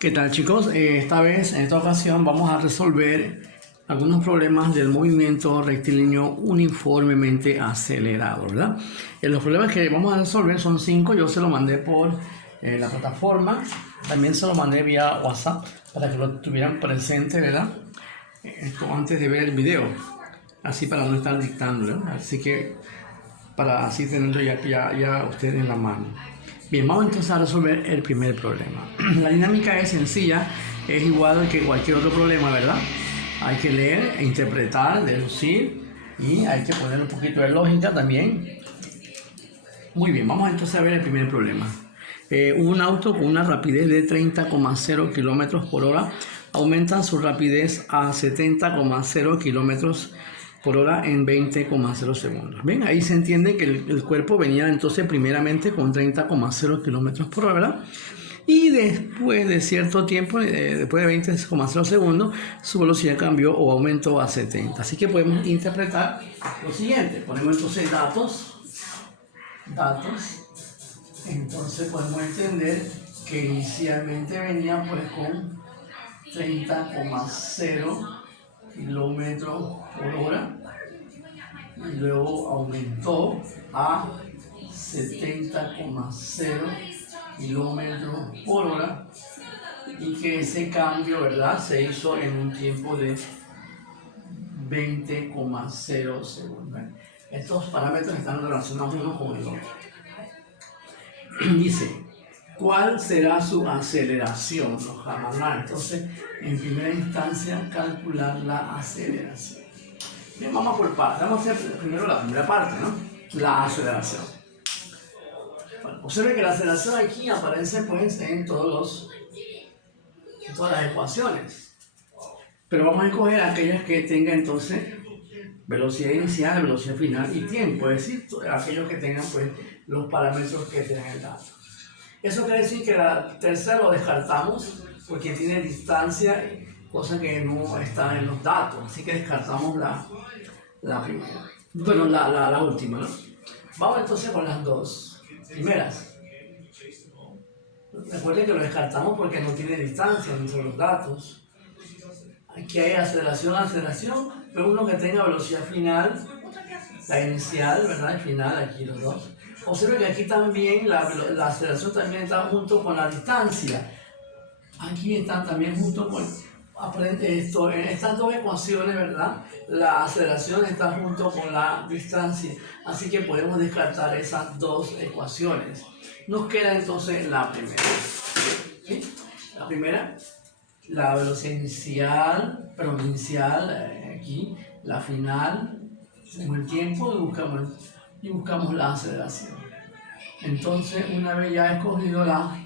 ¿Qué tal, chicos? En esta ocasión vamos a resolver algunos problemas del movimiento rectilíneo uniformemente acelerado, ¿verdad? Los problemas que vamos a resolver son 5. Yo se lo mandé por la plataforma. También se lo mandé vía WhatsApp para que lo tuvieran presente, ¿verdad? Esto antes de ver el video. Así para no estar dictando, ¿verdad? Así que para así tenerlo ya ustedes en la mano. Bien, vamos entonces a resolver el primer problema. La dinámica es sencilla, es igual que cualquier otro problema, ¿verdad? Hay que leer, interpretar, deducir y hay que poner un poquito de lógica también. Muy bien, vamos entonces a ver el primer problema. Un auto con una rapidez de 30,0 km por hora aumenta su rapidez a 70,0 km por hora en 20,0 segundos. Bien, ahí se entiende que el cuerpo venía entonces primeramente con 30,0 km por hora, ¿verdad? Y después de cierto tiempo, después de 20,0 segundos, su velocidad cambió o aumentó a 70. Así que podemos interpretar lo siguiente. Ponemos entonces datos. Entonces podemos entender que inicialmente venía pues con 30,0 kilómetros por hora y luego aumentó a 70,0 kilómetros por hora y que ese cambio, ¿verdad?, se hizo en un tiempo de 20,0 segundos. Estos parámetros están relacionados uno con el otro. Dice, ¿cuál será su aceleración? Entonces, en primera instancia, calcular la aceleración. Bien, vamos por partes. Vamos a hacer primero la primera parte, ¿no? La aceleración. Bueno, observe que la aceleración aquí aparece pues en todas las ecuaciones. Pero vamos a escoger aquellas que tengan entonces velocidad inicial, velocidad final y tiempo. Es decir, aquellos que tengan pues los parámetros que tengan el dato. Eso quiere decir que la tercera lo descartamos porque tiene distancia, cosa que no está en los datos. Así que descartamos la primera. Bueno, la última, ¿no? Vamos entonces con las dos primeras. Recuerden que lo descartamos porque no tiene distancia entre los datos. Aquí hay aceleración, pero uno que tenga velocidad final, la inicial, ¿verdad? El final, aquí los dos. Observen que aquí también la aceleración también está junto con la distancia. Aquí están también junto con en estas dos ecuaciones, ¿verdad? La aceleración está junto con la distancia. Así que podemos descartar esas dos ecuaciones. Nos queda entonces la primera. ¿Sí? La primera, la velocidad inicial, aquí, la final, tenemos el tiempo y buscamos la aceleración. Entonces, una vez ya escogido la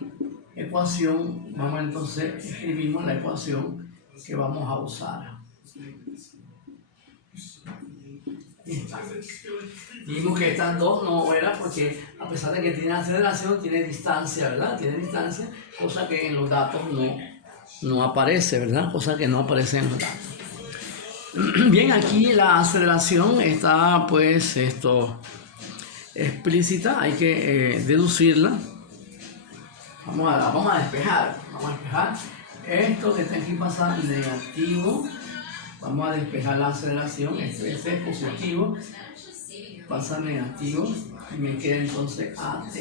ecuación, vamos entonces, escribimos la ecuación que vamos a usar. Dijimos que estas dos no era porque a pesar de que tiene aceleración, tiene distancia, ¿verdad? Tiene distancia, cosa que en los datos no aparece, ¿verdad? Cosa que no aparece en los datos. Bien, aquí la aceleración está pues explícita, hay que deducirla. Vamos a despejar. Esto que está aquí pasa negativo. Vamos a despejar la aceleración. Este es positivo. Pasa negativo. Y me queda entonces AT.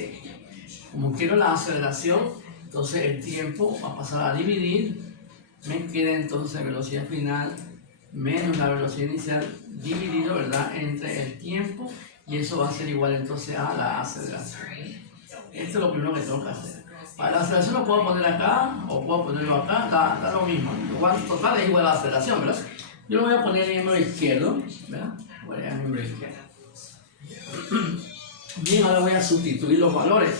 Como quiero la aceleración, entonces el tiempo va a pasar a dividir. Me queda entonces velocidad final menos la velocidad inicial dividido, ¿verdad?, entre el tiempo. Y eso va a ser igual entonces a la aceleración. Esto es lo primero que tengo que hacer. Para la aceleración lo puedo poner acá o puedo ponerlo acá, da lo mismo. Igual, total es igual a la aceleración, ¿verdad? Yo lo voy a poner en el miembro izquierdo, ¿verdad? Voy a poner en el miembro izquierdo. Bien, ahora voy a sustituir los valores.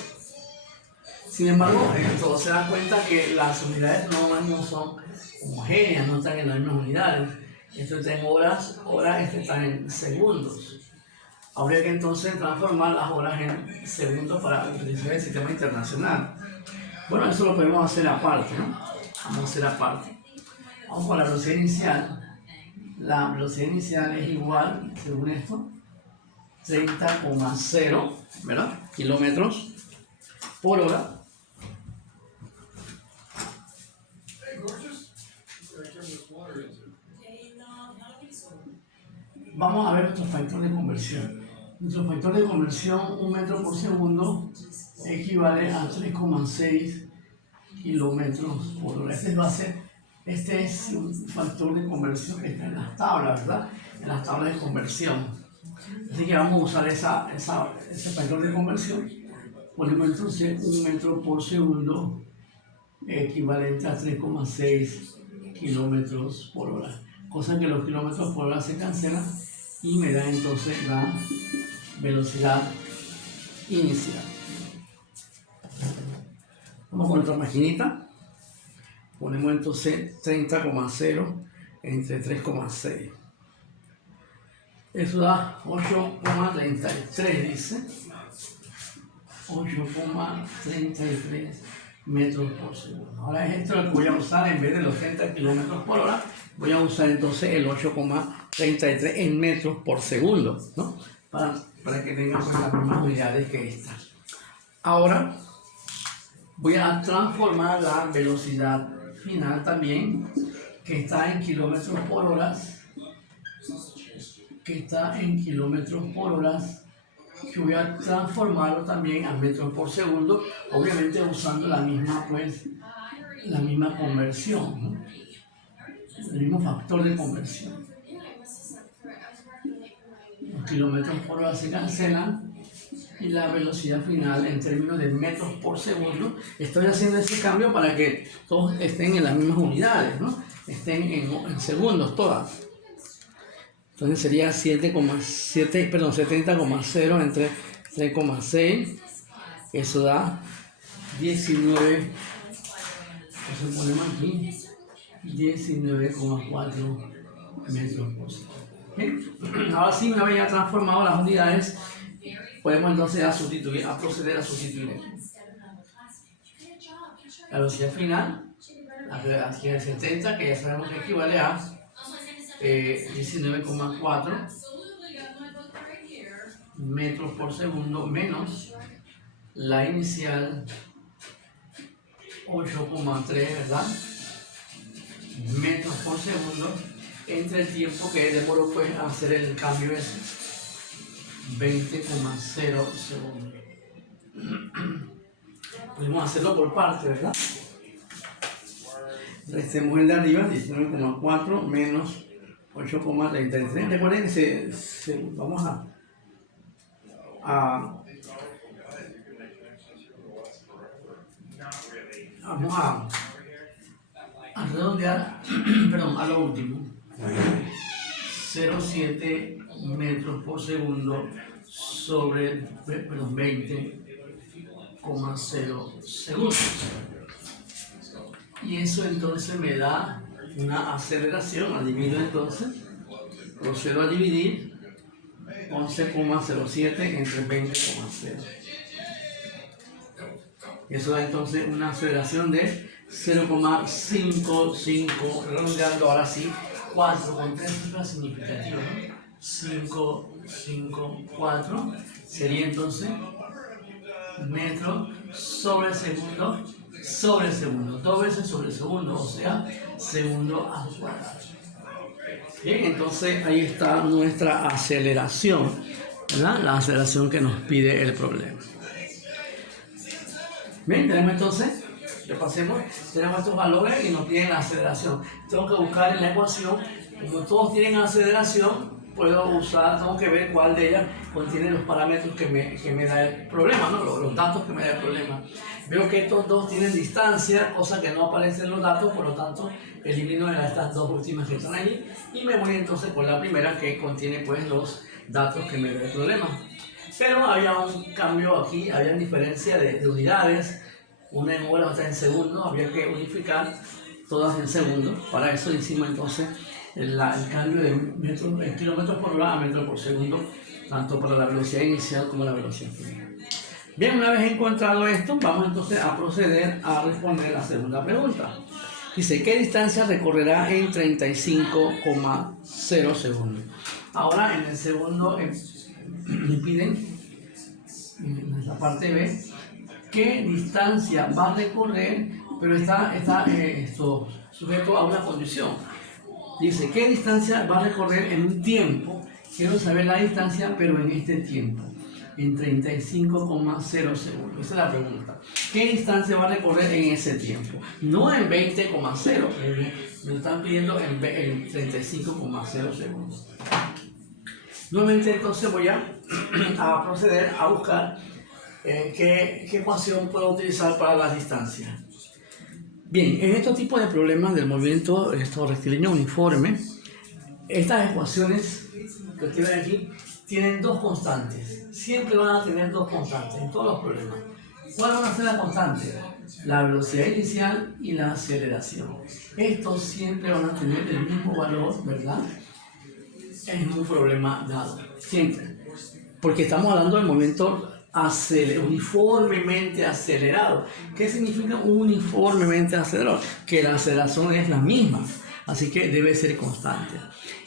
Sin embargo, todos se dan cuenta que las unidades no son homogéneas, no están en las mismas unidades. Esto está en horas, esto está en segundos. Habría que entonces transformar las horas en segundos para utilizar el sistema internacional. Bueno, eso lo podemos hacer aparte, ¿no? Vamos a hacer aparte. Vamos con la velocidad inicial. La velocidad inicial es igual, según esto, 30,0, ¿verdad?, kilómetros por hora vamos a ver nuestro factor de conversión. Nuestro factor de conversión, 1 metro por segundo, equivale a 3,6 kilómetros por hora. Este es un factor de conversión que está en las tablas, ¿verdad? En las tablas de conversión. Así que vamos a usar ese factor de conversión. Ponemos entonces 1 metro por segundo equivalente a 3,6 kilómetros por hora. Cosa que los kilómetros por hora se cancelan y me da entonces la velocidad inicial. Vamos con nuestra maquinita. Ponemos entonces 30,0 entre 3,6. Eso da 8,33, dice. 8,33 metros por segundo. Ahora es esto lo que voy a usar en vez de los 30 kilómetros por hora. Voy a usar entonces el 8,33 en metros por segundo, ¿no? Para que tengan pues, las mismas unidades que esta. Ahora voy a transformar la velocidad final también, que está en kilómetros por hora, que voy a transformarlo también a metros por segundo, obviamente usando la misma conversión, ¿no? El mismo factor de conversión. Los kilómetros por hora se cancelan y la velocidad final en términos de metros por segundo. Estoy haciendo ese cambio para que todos estén en las mismas unidades, ¿no? Estén en segundos todas. Entonces sería 70,0 entre 3,6. Eso da 19. Entonces ponemos aquí 19,4 metros por segundo. ¿Okay? Ahora sí, una vez ya transformado las unidades, podemos entonces proceder a sustituir. La velocidad final, aquí es 70, que ya sabemos que equivale a 19,4 metros por segundo menos la inicial 8,3, ¿verdad? Metros por segundo entre el tiempo que demoró pues a hacer el cambio ese, 20,0 segundos. Podemos hacerlo por parte, ¿verdad? Restemos el de arriba, 19,4 menos 8,33. Recuerden que vamos a redondear, perdón, a lo último. 0,7 metros por segundo sobre 20,0 segundos. Y eso entonces me da una aceleración. Divido entonces, procedo a dividir 11,07 entre 20,0. Eso da entonces una aceleración de 0,55, redondeando ahora sí, 4 con 3 cifras significativas, ¿no? 4 sería entonces metro sobre segundo, 2 veces sobre segundo, o sea, segundo al cuadrado. Bien, entonces ahí está nuestra aceleración, ¿verdad? La aceleración que nos pide el problema. Bien, tenemos entonces, repasemos, tenemos estos valores y nos piden la aceleración. Tengo que buscar en la ecuación, como todos tienen aceleración, tengo que ver cuál de ellas contiene los parámetros que me da el problema, ¿no? Los datos que me da el problema. Veo que estos dos tienen distancia, cosa que no aparecen en los datos, por lo tanto elimino estas dos últimas que están allí y me voy entonces por la primera que contiene pues los datos que me da el problema. Pero había un cambio aquí, había diferencia de unidades, una en horas, otra en segundos, había que unificar todas en segundos. Para eso hicimos entonces el cambio de kilómetros por hora a metros por segundo, tanto para la velocidad inicial como la velocidad final. Bien, una vez encontrado esto, vamos entonces a proceder a responder la segunda pregunta. Dice, ¿qué distancia recorrerá en 35,0 segundos? Ahora en el segundo me piden, en la parte B, qué distancia va a recorrer, pero está sujeto a una condición. Dice, ¿qué distancia va a recorrer en un tiempo quiero saber la distancia, pero en este tiempo, en 35,0 segundos. Esa es la pregunta. ¿Qué distancia va a recorrer en ese tiempo? No en 20,0, me están pidiendo en 35,0 segundos. Nuevamente entonces voy a proceder a buscar qué ecuación puedo utilizar para la distancia. Bien, en estos tipos de problemas del movimiento rectilíneo uniforme, estas ecuaciones que ustedes ven aquí tienen dos constantes. Siempre van a tener dos constantes en todos los problemas. ¿Cuáles van a ser las constantes? La velocidad inicial y la aceleración. Estos siempre van a tener el mismo valor, ¿verdad? En un problema dado. Siempre. Porque estamos hablando del movimiento uniformemente acelerado. ¿Qué significa uniformemente acelerado? Que la aceleración es la misma. Así que debe ser constante.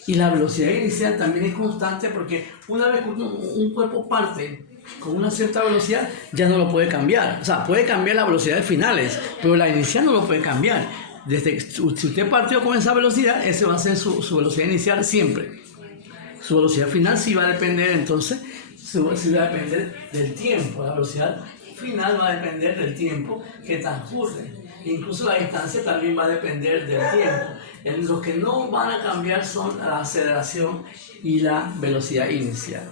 Y la velocidad inicial también es constante porque una vez que un cuerpo parte con una cierta velocidad, ya no lo puede cambiar. O sea, puede cambiar las velocidades finales, pero la inicial no lo puede cambiar. Si usted partió con esa velocidad, esa va a ser su velocidad inicial siempre. Su velocidad final sí va a depender, entonces, sí va a depender del tiempo. La velocidad final va a depender del tiempo que transcurre. Incluso la distancia también va a depender del tiempo. Los que no van a cambiar son la aceleración y la velocidad inicial.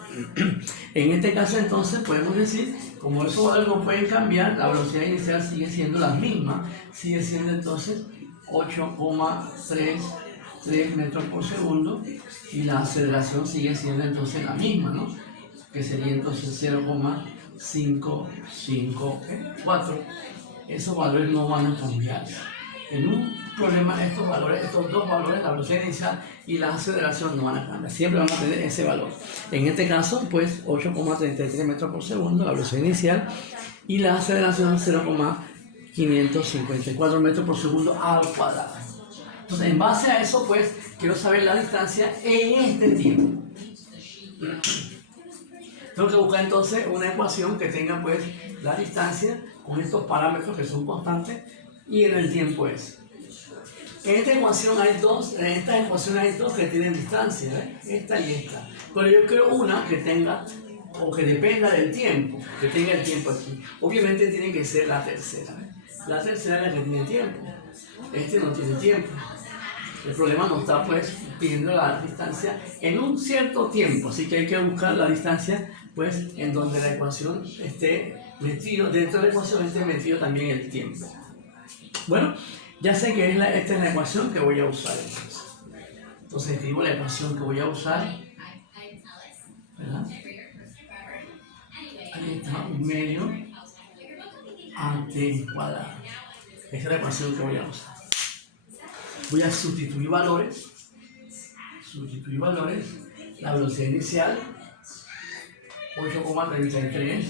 En este caso entonces podemos decir, como esos valores no pueden cambiar, la velocidad inicial sigue siendo la misma, sigue siendo entonces 8,33 metros por segundo y la aceleración sigue siendo entonces la misma, ¿no? Que sería entonces 0,554. Esos valores no van a cambiar. En un problema estos dos valores, la velocidad inicial y la aceleración no van a cambiar, siempre van a tener ese valor. En este caso, pues 8,33 metros por segundo, la velocidad inicial, y la aceleración 0,554 metros por segundo al cuadrado. Entonces, en base a eso, pues, quiero saber la distancia en este tiempo. Tengo que buscar entonces una ecuación que tenga, pues, la distancia con estos parámetros que son constantes y en el tiempo es. En esta ecuación hay dos, en estas ecuaciones hay dos que tienen distancia, ¿eh? Esta y esta. Pero yo quiero una que tenga, o que dependa del tiempo, que tenga el tiempo aquí. Obviamente tiene que ser la tercera, ¿eh? La tercera es la que tiene tiempo. Este no tiene tiempo. El problema no está, pues, pidiendo la distancia en un cierto tiempo, así que hay que buscar la distancia, pues, en donde la ecuación esté metido, dentro de la ecuación esté metido también el tiempo. Bueno, ya sé que esta es la ecuación que voy a usar entonces. Entonces escribo la ecuación que voy a usar, ¿verdad? Ahí está, 1/2 a t cuadrado. Esta es la ecuación que voy a usar. Voy a sustituir valores. La velocidad inicial, 8,33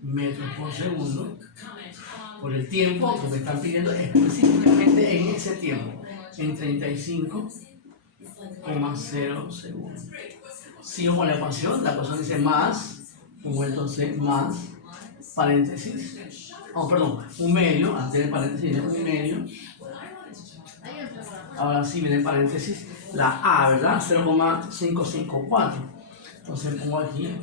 metros por segundo, por el tiempo que me están pidiendo específicamente en ese tiempo, en 35,0 segundos. Sigo con la ecuación dice más, pongo entonces más, paréntesis, un medio, antes de paréntesis viene un medio, ahora sí viene paréntesis, la A, ¿verdad? 0,554, entonces pongo aquí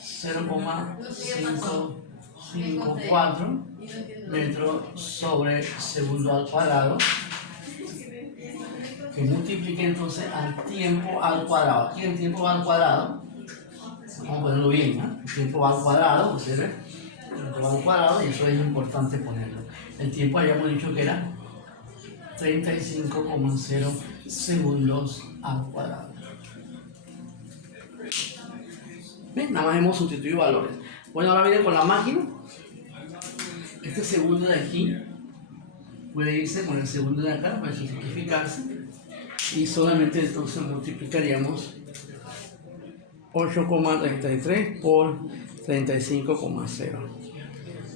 0,554 metros sobre segundo al cuadrado, que multiplique entonces al tiempo al cuadrado. Aquí el tiempo va al cuadrado, vamos a ponerlo bien, ¿eh? El tiempo va al cuadrado, ¿ustedes ven? El tiempo va al cuadrado y eso es importante ponerlo. El tiempo habíamos dicho que era 35,0 segundos al cuadrado. Bien, nada más hemos sustituido valores. Bueno, ahora viene con la máquina. Este segundo de aquí puede irse con el segundo de acá para simplificarse. Y solamente entonces multiplicaríamos 8,33 por 35,0.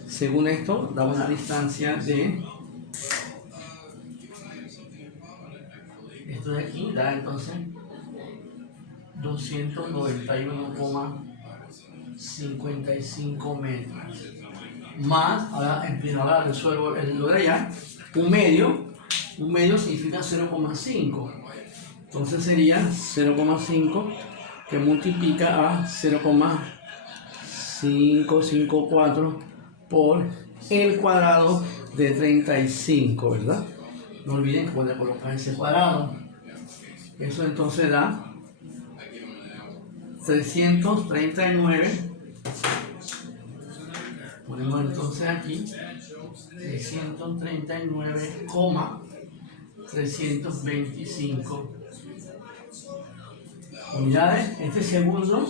Según esto, da una distancia de... Esto de aquí da entonces 291,55 metros. Más, ahora resuelvo lo de allá, un medio, Un medio significa 0,5. Entonces sería 0,5 que multiplica a 0,554 por el cuadrado de 35, ¿verdad? No olviden que pueden colocar ese cuadrado. Eso entonces da 339. Ponemos entonces aquí 639,325 unidades. Este segundo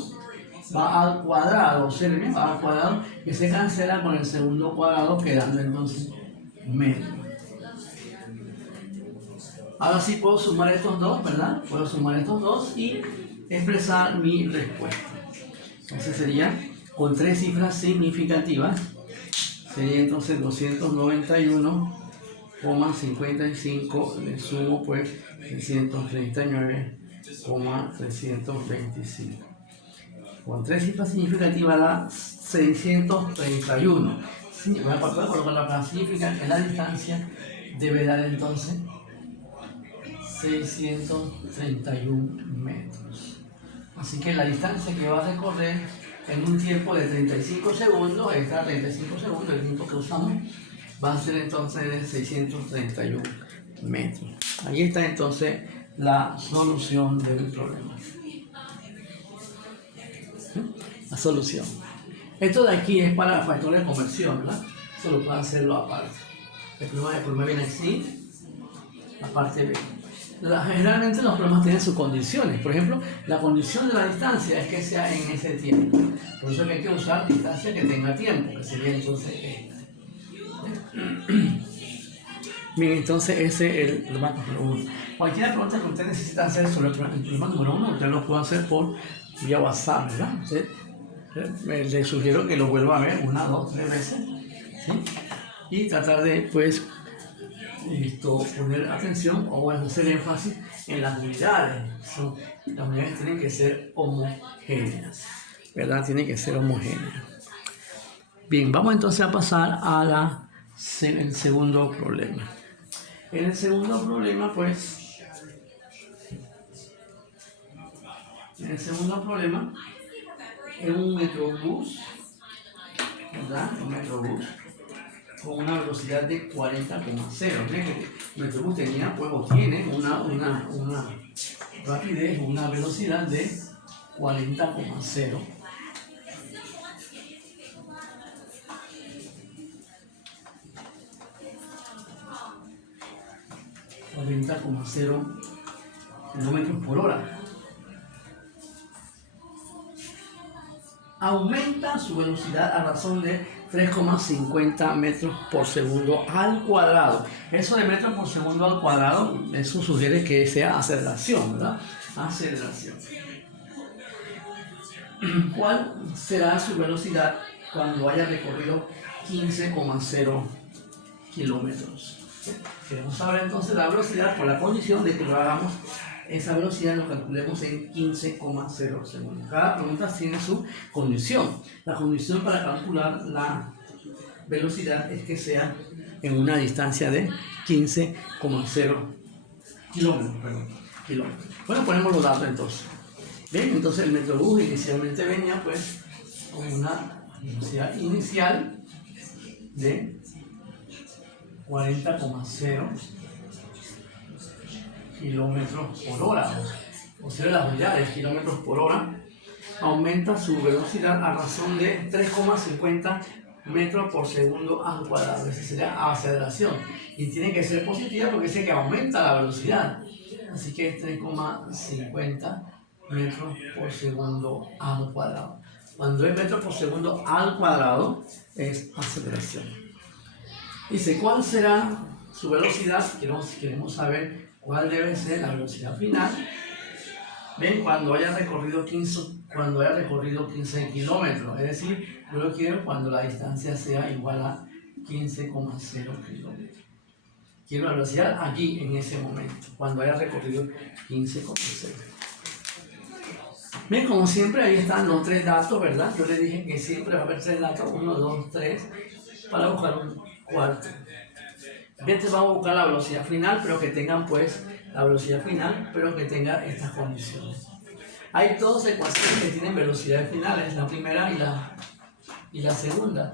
va al cuadrado, observen, va al cuadrado, que se cancela con el segundo cuadrado, quedando entonces metro. Ahora sí puedo sumar estos dos, ¿verdad? Puedo sumar estos dos y expresar mi respuesta. Entonces sería con tres cifras significativas. Sería entonces 291,55, le sumo pues 639,325. Con tres cifras significativas da 631. Voy a colocar la palabra significa que la distancia debe dar entonces 631 metros. Así que la distancia que va a recorrer en un tiempo de 35 segundos, esta 35 segundos, el tiempo que usamos, va a ser entonces de 631 metros. Ahí está entonces la solución del problema. La solución. Esto de aquí es para factores de conversión, ¿verdad? Solo puede hacerlo aparte. El problema viene así, la parte B. Generalmente los problemas tienen sus condiciones. Por ejemplo, la condición de la distancia es que sea en ese tiempo. Por eso que hay que usar distancia que tenga tiempo, que sería entonces esta. Bien, entonces ese es el problema número 1. Cualquier pregunta que usted necesita hacer sobre el problema número 1, usted lo puede hacer por vía WhatsApp, ¿verdad? Le sugiero que lo vuelva a ver 1, 2, 3 veces, ¿sí? Y tratar de, pues, poner atención o hacer énfasis en las unidades. Las unidades tienen que ser homogéneas, ¿verdad? Tienen que ser homogéneas. Bien, vamos entonces a pasar a el segundo problema. En el segundo problema, pues, es un metrobús, ¿verdad? Un metrobús con una velocidad de 40,0. El metrobús tenía, pues, o tiene una rapidez, una velocidad de 40,0. kilómetros por hora. Aumenta su velocidad a razón de 3,50 metros por segundo al cuadrado. Eso de metros por segundo al cuadrado, eso sugiere que sea aceleración, ¿verdad? Aceleración. ¿Cuál será su velocidad cuando haya recorrido 15,0 kilómetros? Queremos saber entonces la velocidad por la condición de que lo hagamos, esa velocidad lo calculemos en 15,0 segundos. Cada pregunta tiene su condición. La condición para calcular la velocidad es que sea en una distancia de 15,0 kilómetros. Bueno, ponemos los datos entonces. Bien, entonces el metrobús inicialmente venía pues con una velocidad inicial de 40,0 kilómetros por hora, o sea, las unidades, kilómetros por hora. Aumenta su velocidad a razón de 3,50 metros por segundo al cuadrado. Esa sería aceleración. Y tiene que ser positiva porque dice que aumenta la velocidad. Así que es 3,50 metros por segundo al cuadrado. Cuando es metros por segundo al cuadrado, es aceleración. Dice, ¿cuál será su velocidad? Queremos saber cuál debe ser la velocidad final. Ven, cuando haya recorrido 15 kilómetros. Es decir, yo lo quiero cuando la distancia sea igual a 15,0 kilómetros. Quiero la velocidad aquí, en ese momento, cuando haya recorrido 15,0. Bien, como siempre, ahí están los tres datos, ¿verdad? Yo les dije que siempre va a haber tres datos, 1, 2, 3, para buscar un cuarto. Este vamos a buscar la velocidad final, pero que tengan pues la velocidad final, pero que tenga estas condiciones. Hay dos ecuaciones que tienen velocidades finales, la primera y la segunda.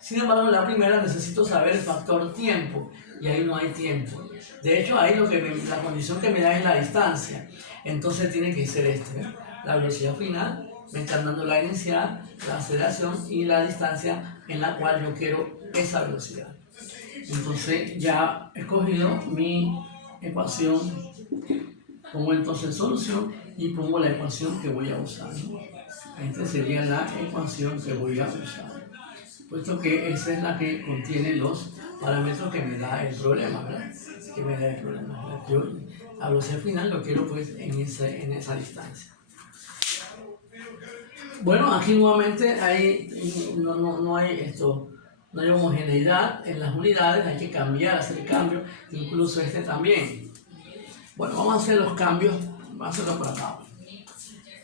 Sin embargo, en la primera necesito saber el factor tiempo, y ahí no hay tiempo. De hecho, ahí la condición que me da es la distancia. Entonces tiene que ser la velocidad final, me están dando la inicial, la aceleración y la distancia en la cual yo quiero esa velocidad. Entonces ya he escogido mi ecuación, pongo entonces solución y pongo la ecuación que voy a usar, ¿no? Esta sería la ecuación que voy a usar, puesto que esa es la que contiene los parámetros que me da el problema, ¿verdad? Que me da el problema, ¿verdad? Yo la velocidad final lo quiero pues en esa distancia. Bueno, aquí nuevamente no hay no hay homogeneidad en las unidades, hay que hacer el cambio, incluso también. Bueno, vamos a hacer los cambios, vamos a hacerlo por acá.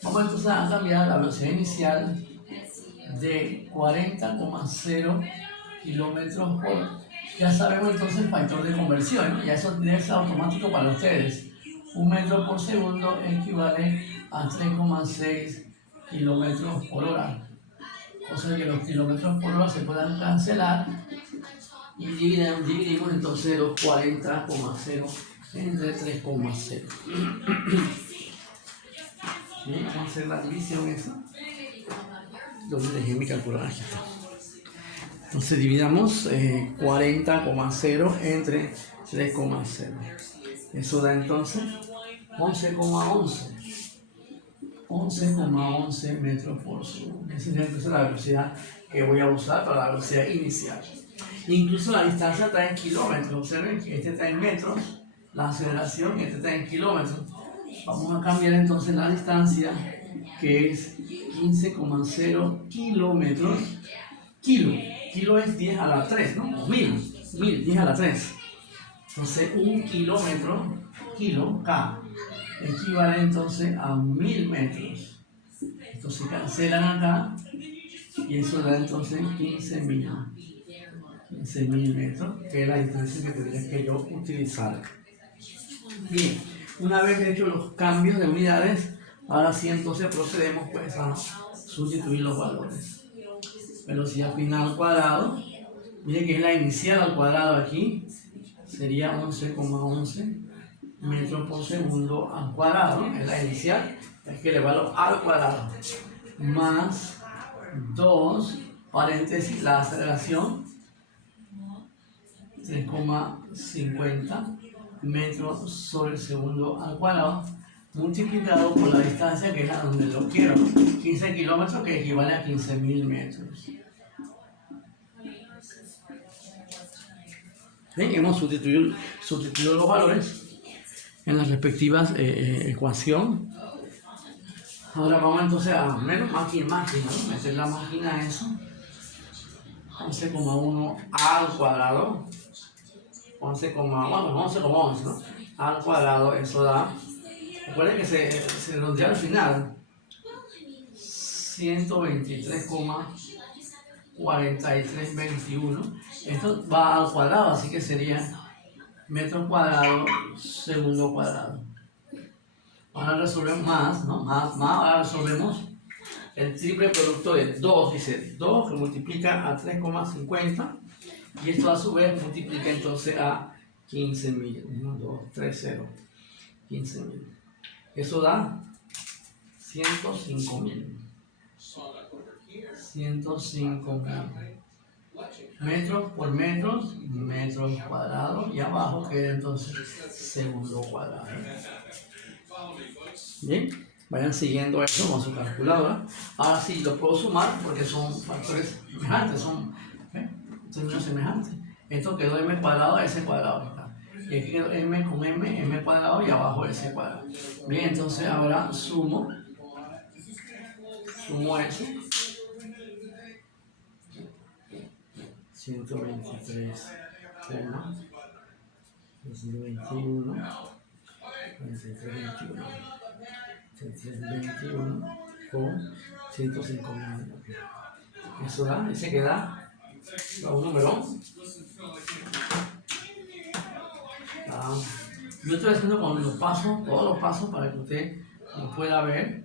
Vamos entonces a cambiar la velocidad inicial de 40,0 kilómetros por hora. Ya sabemos entonces el factor de conversión, ¿no? Ya eso debe ser automático para ustedes. 1 metro por segundo equivale a 3,6 kilómetros por hora. O sea que los kilómetros por hora se puedan cancelar y dividimos entonces los 40,0 entre 3,0. Bien, vamos a hacer la división esa. ¿Dónde dejé mi calculadora? Aquí está. Entonces dividamos 40,0 entre 3,0. Eso da entonces 11,11 metros por segundo. Esa es entonces la velocidad que voy a usar para la velocidad inicial. Incluso la distancia está en kilómetros. Observen que este está en metros, la aceleración, está en kilómetros. Vamos a cambiar entonces la distancia, que es 15,0 kilómetros. Kilo es 10 a la 3, ¿no? 1000, 10 a la 3. Entonces, un kilómetro, K, equivale entonces a 1000 metros. Estos se cancelan acá y eso da entonces 15.000 metros, que es la distancia que tendría que yo utilizar. Bien, una vez hecho los cambios de unidades, ahora sí entonces procedemos pues a sustituir los valores. Velocidad final al cuadrado, miren que es la inicial al cuadrado aquí, sería 11,11 metros por segundo al cuadrado, ¿no? Es la inicial, hay que elevarlo al cuadrado, más 2, paréntesis, la aceleración, 3,50 metros sobre segundo al cuadrado, multiplicado por la distancia que es a donde lo quiero, 15 kilómetros, que equivale a 15.000 metros. Bien, hemos sustituido los valores en las respectivas ecuaciones. Ahora vamos entonces a menos máquina, ¿no? Meter la máquina a eso. 11,1 al cuadrado. 11,11, ¿no? Al cuadrado, eso da. Recuerden que se redondea al final. 123,4321. Esto va al cuadrado, así que sería metro cuadrado, segundo cuadrado. Ahora resolvemos más, ¿no? Ahora resolvemos el triple producto de 2, dice 2 que multiplica a 3,50 y esto a su vez multiplica entonces a 15.000. 1, 2, 3, 0. 15.000. Eso da 105.000. 105.000 metros por metros cuadrados, y abajo queda entonces segundo cuadrado. Bien, vayan siguiendo eso con su calculadora. Ahora sí lo puedo sumar porque son factores semejantes, son términos semejantes. Esto quedó m cuadrado a s cuadrado, y aquí quedó m con m cuadrado, y abajo s cuadrado. Bien, entonces ahora sumo eso. 123, 221, 2321, 2321 con 105.000. Eso da, ese queda Un número. Yo estoy haciendo con los pasos, todos los pasos para que usted lo pueda ver.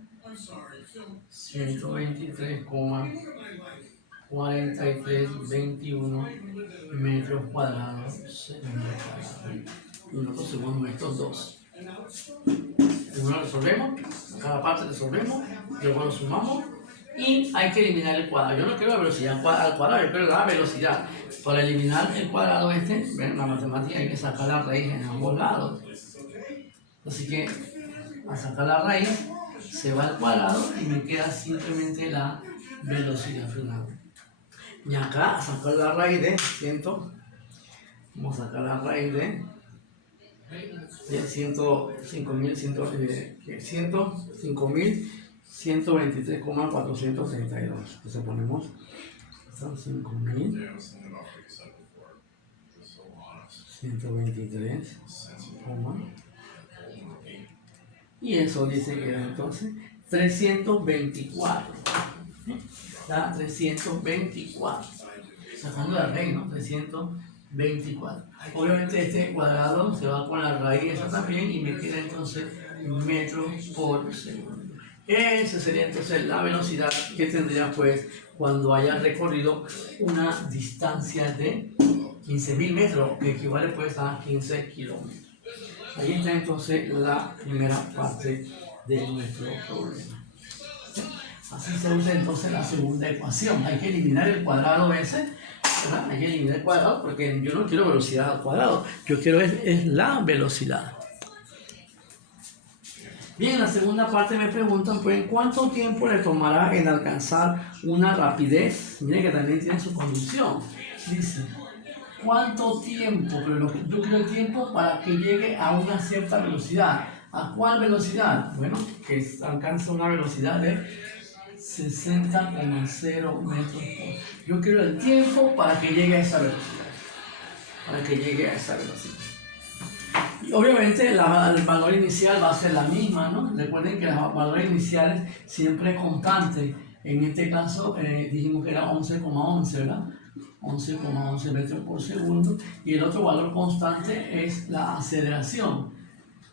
123,4321 metros cuadrados segundo cuadrado. Y nosotros segundo estos dos. Primero resolvemos, cada parte resolvemos, luego lo sumamos y hay que eliminar el cuadrado. Yo no quiero la velocidad al cuadrado, yo quiero la velocidad. Para eliminar el cuadrado ven, la matemática hay que sacar la raíz en ambos lados. Así que al sacar la raíz se va al cuadrado y me queda simplemente la velocidad final. Y acá a sacar la raíz de 100, vamos a sacar la raíz de 105.123,432. Entonces ponemos, son 5.123, y eso dice que era entonces 324. Está 324. Sacando la raíz, ¿no? 324. Obviamente este cuadrado se va con la raíz esa también y me queda entonces metros por segundo. Esa sería entonces la velocidad que tendría pues cuando haya recorrido una distancia de 15.000 metros, que equivale pues a 15 kilómetros. Ahí está entonces la primera parte de nuestro problema. Así se usa entonces la segunda ecuación. Hay que eliminar el cuadrado ese, ¿verdad? Hay que eliminar el cuadrado porque yo no quiero velocidad al cuadrado. Yo quiero es la velocidad. Bien, en la segunda parte me preguntan, pues, ¿cuánto tiempo le tomará en alcanzar una rapidez? Miren que también tiene su condición. Dice, ¿cuánto tiempo? Pero yo quiero el tiempo para que llegue a una cierta velocidad. ¿A cuál velocidad? Bueno, que alcance una velocidad de 60,0 metros por. Yo quiero el tiempo para que llegue a esa velocidad. Y obviamente el valor inicial va a ser la misma, ¿no? Recuerden que los valores iniciales siempre constantes. En este caso dijimos que era 11,11, ¿verdad? 11,11 metros por segundo. Y el otro valor constante es la aceleración,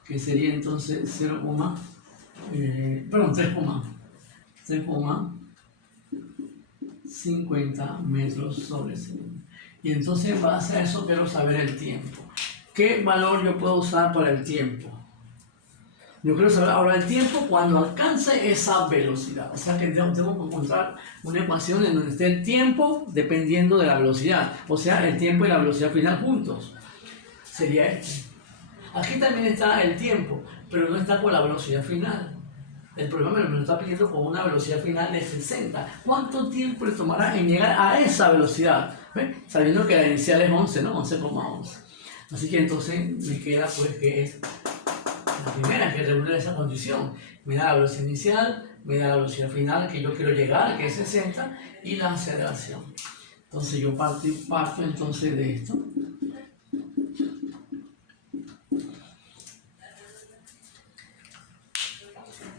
que sería entonces 3,50 metros sobre segundo. Y entonces en base a eso quiero saber el tiempo. ¿Qué valor yo puedo usar para el tiempo? Yo quiero saber ahora el tiempo cuando alcance esa velocidad. O sea que tengo que encontrar una ecuación en donde esté el tiempo dependiendo de la velocidad. O sea, el tiempo y la velocidad final juntos. Sería este. Aquí también está el tiempo, pero no está con la velocidad final. El problema me lo está pidiendo con una velocidad final de 60. ¿Cuánto tiempo le tomará en llegar a esa velocidad? ¿Ven? Sabiendo que la inicial es 11, ¿no? 11,11. Así que entonces me queda pues que es la primera que reúne esa condición. Me da la velocidad inicial, me da la velocidad final que yo quiero llegar, que es 60, y la aceleración. Entonces yo parto entonces de esto.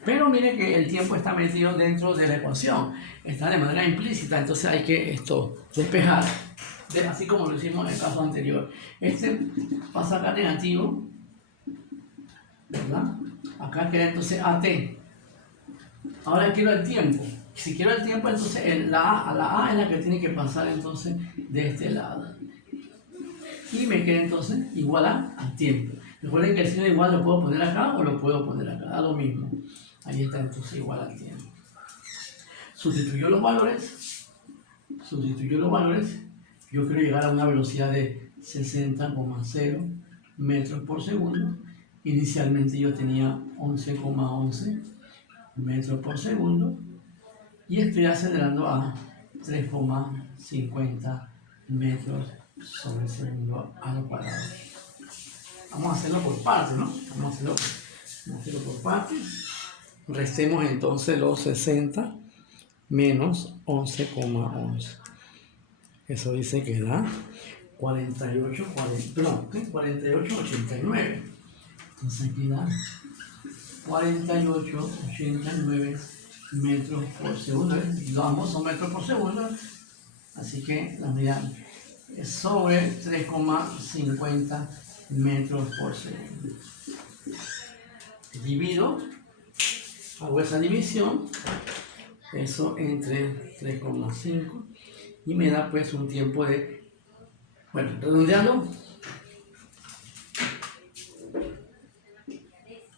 Pero mire que el tiempo está metido dentro de la ecuación, está de manera implícita, entonces hay que despejar, así como lo hicimos en el caso anterior. Este va a sacar negativo, ¿verdad? Acá queda entonces AT. Ahora quiero el tiempo. Si quiero el tiempo, entonces la A es la que tiene que pasar entonces de este lado. Y me queda entonces igual al tiempo. Recuerden que el signo igual lo puedo poner acá o lo puedo poner acá, da lo mismo. Ahí está entonces igual al tiempo. Sustituyo los valores. Yo quiero llegar a una velocidad de 60,0 metros por segundo. Inicialmente yo tenía 11,11 metros por segundo. Y estoy acelerando a 3,50 metros sobre segundo al cuadrado. Vamos a hacerlo por partes, ¿no? Vamos a hacerlo por partes. Restemos entonces los 60 menos 11,11. Eso dice que da 48,89. Entonces aquí da 48,89 metros por segundo. Ambos son metros por segundo. Así que la unidad es sobre 3,50 metros por segundo. Divido, hago esa división, eso entre 3,5 y me da pues un tiempo de, bueno, redondeando,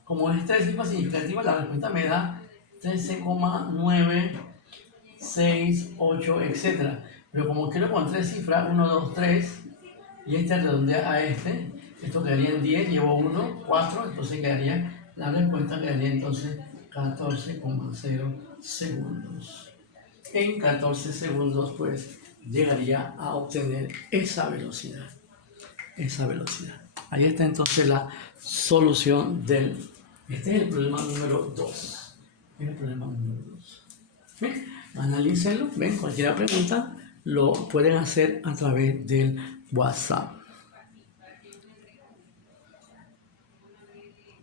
como es 3 cifras significativas, la respuesta me da 13,968, etc. Pero como quiero con 3 cifras, 1, 2, 3, y este redondea a este, esto quedaría en 10, llevo 1, 4, entonces quedaría, la respuesta quedaría entonces 14,0 segundos. En 14 segundos pues llegaría a obtener esa velocidad. Ahí está entonces la solución del... Este es el problema número 2. ¿Ven? Analícenlo. Ven, cualquier pregunta lo pueden hacer a través del WhatsApp.